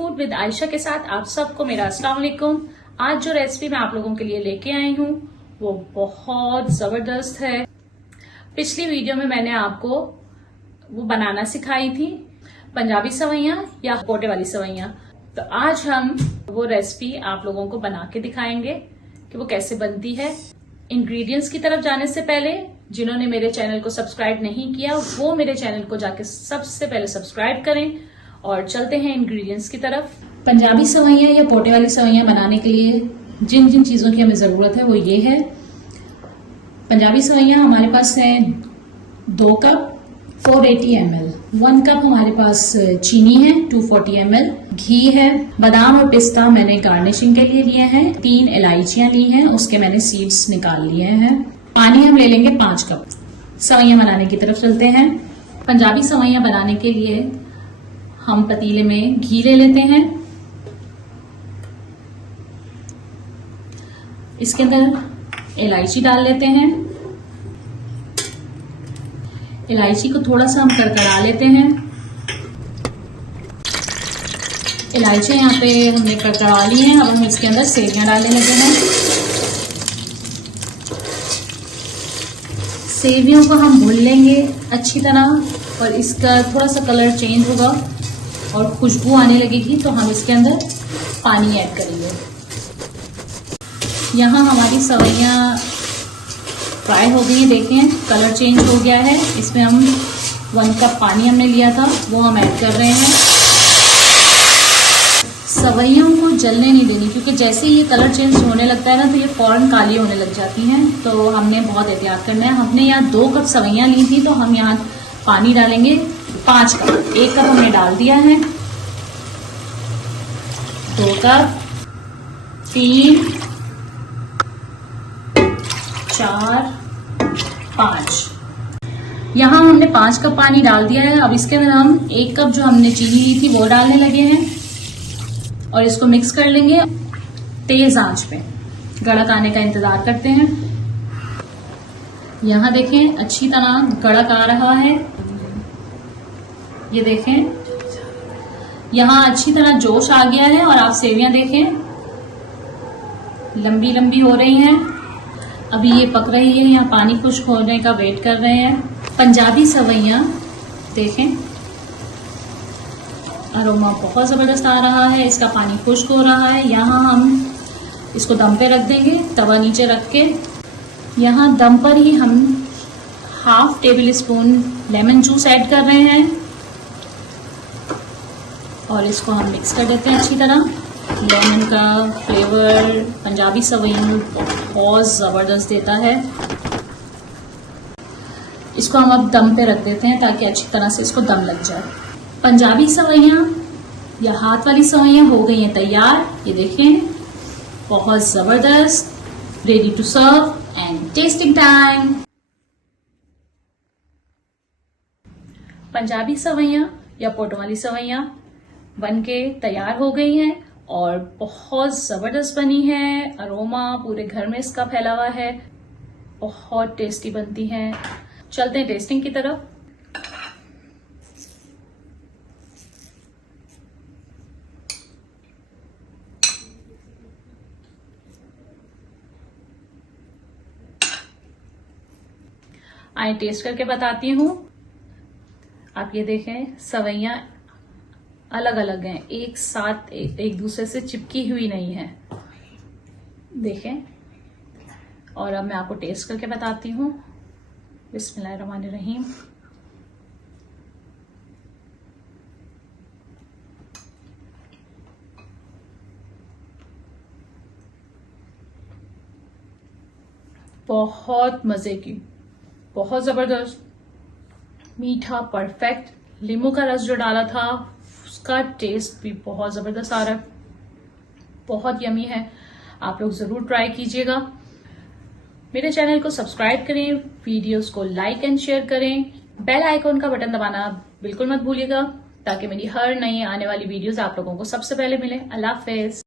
Food with Ayesha के साथ आप सबको मेरा अस्सलाम वालेकुम। आज जो रेसिपी मैं आप लोगों के लिए लेके आई हूँ वो बहुत जबरदस्त है। पिछली वीडियो में मैंने आपको वो बनाना सिखाई थी, पंजाबी सवैयां या पोटे वाली सवैयां। तो आज हम वो रेसिपी आप लोगों को बना के दिखाएंगे कि वो कैसे बनती है। इंग्रेडिएंट्स की तरफ जाने से पहले जिन्होंने मेरे चैनल को सब्सक्राइब नहीं किया वो मेरे चैनल को जाके सबसे पहले सब्सक्राइब करें। और चलते हैं इंग्रेडिएंट्स की तरफ। पंजाबी सवैयां या पोटे वाली सवैयां बनाने के लिए जिन जिन चीजों की हमें जरूरत है वो ये है। पंजाबी सवैयां हमारे पास है 2 कप 480 ml, 1 कप हमारे पास चीनी है 240 ml, घी है, बादाम और पिस्ता मैंने गार्निशिंग के लिए लिए हैं, 3 इलायचियां ली हैं, उसके मैंने सीड्स निकाल लिए हैं। पानी हम ले लेंगे 5 कप। सवैयां बनाने की तरफ चलते हैं। पंजाबी सवैयां बनाने के लिए हम पतीले में घी ले लेते हैं। इसके अंदर इलायची डाल लेते हैं। इलायची को थोड़ा सा हम करकरा लेते हैं। इलायची यहाँ पे हमने करकरा ली है। अब हम इसके अंदर सेवियां डालने लगे हैं। सेवियों को हम भून लेंगे अच्छी तरह और इसका थोड़ा सा कलर चेंज होगा और खुशबू आने लगेगी तो हम इसके अंदर पानी ऐड करेंगे। यहाँ हमारी सवैयां फ्राई हो गई, देखें कलर चेंज हो गया है। इसमें हम 1 कप पानी हमने लिया था वो हम ऐड कर रहे हैं। सवैयों को जलने नहीं देनी क्योंकि जैसे ही ये कलर चेंज होने लगता है ना तो ये फौरन काली होने लग जाती हैं, तो हमने बहुत एहतियात करना है। हमने यहाँ 2 कप सवैयां ली थी तो हम यहाँ पानी डालेंगे 5 कप। 1 कप हमने डाल दिया है, 2 कप, 3, 4, 5। यहाँ हमने 5 कप पानी डाल दिया है। अब इसके अंदर हम 1 कप जो हमने चीनी ली थी वो डालने लगे हैं और इसको मिक्स कर लेंगे तेज आंच पे। गड़क आने का इंतजार करते हैं। यहाँ देखें अच्छी तरह गड़क आ रहा है, ये देखें यहाँ अच्छी तरह जोश आ गया है और आप सेवियां देखें लंबी लंबी हो रही हैं। अभी ये पक रही है, यहाँ पानी खुश्क होने का वेट कर रहे हैं। पंजाबी सवैयां देखें अरोमा बहुत जबरदस्त आ रहा है, इसका पानी खुश्क हो रहा है। यहाँ हम इसको दम पे रख देंगे, तवा नीचे रख के। यहाँ दम पर ही हम ½ table spoon lemon juice add कर रहे हैं और इसको हम मिक्स कर देते हैं अच्छी तरह। लेमन का फ्लेवर पंजाबी सवैयों में बहुत ज़बरदस्त देता है। इसको हम अब दम पे रख देते हैं ताकि अच्छी तरह से इसको दम लग जाए। पंजाबी सवैयां या हाथ वाली सवैयां हो गई हैं तैयार, ये देखें बहुत ज़बरदस्त, ready to serve and tasting time. Punjabi सवैयां या पोटों वाली सवैयां बन के तैयार हो गई हैं और बहुत ज़बरदस्त बनी है। अरोमा पूरे घर में इसका फैला हुआ है, बहुत टेस्टी बनती हैं। चलते हैं टेस्टिंग की तरफ। आए टेस्ट करके बताती हूँ। आप ये देखें सवैयां अलग अलग हैं, एक साथ एक दूसरे से चिपकी हुई नहीं है, देखें। और अब मैं आपको टेस्ट करके बताती हूँ। बिस्मिल्लाहिर्रहमानिर्रहीम। बहुत मजे की, बहुत जबरदस्त, मीठा परफेक्ट। नींबू का रस जो डाला था उसका टेस्ट भी बहुत जबरदस्त आ रहा है, बहुत यमी है। आप लोग जरूर ट्राई कीजिएगा। मेरे चैनल को सब्सक्राइब करें, वीडियोस को लाइक एंड शेयर करें, बेल आइकॉन का बटन दबाना बिल्कुल मत भूलिएगा ताकि मेरी हर नई आने वाली वीडियोस आप लोगों को सबसे पहले मिले। अल्लाह हाफिज।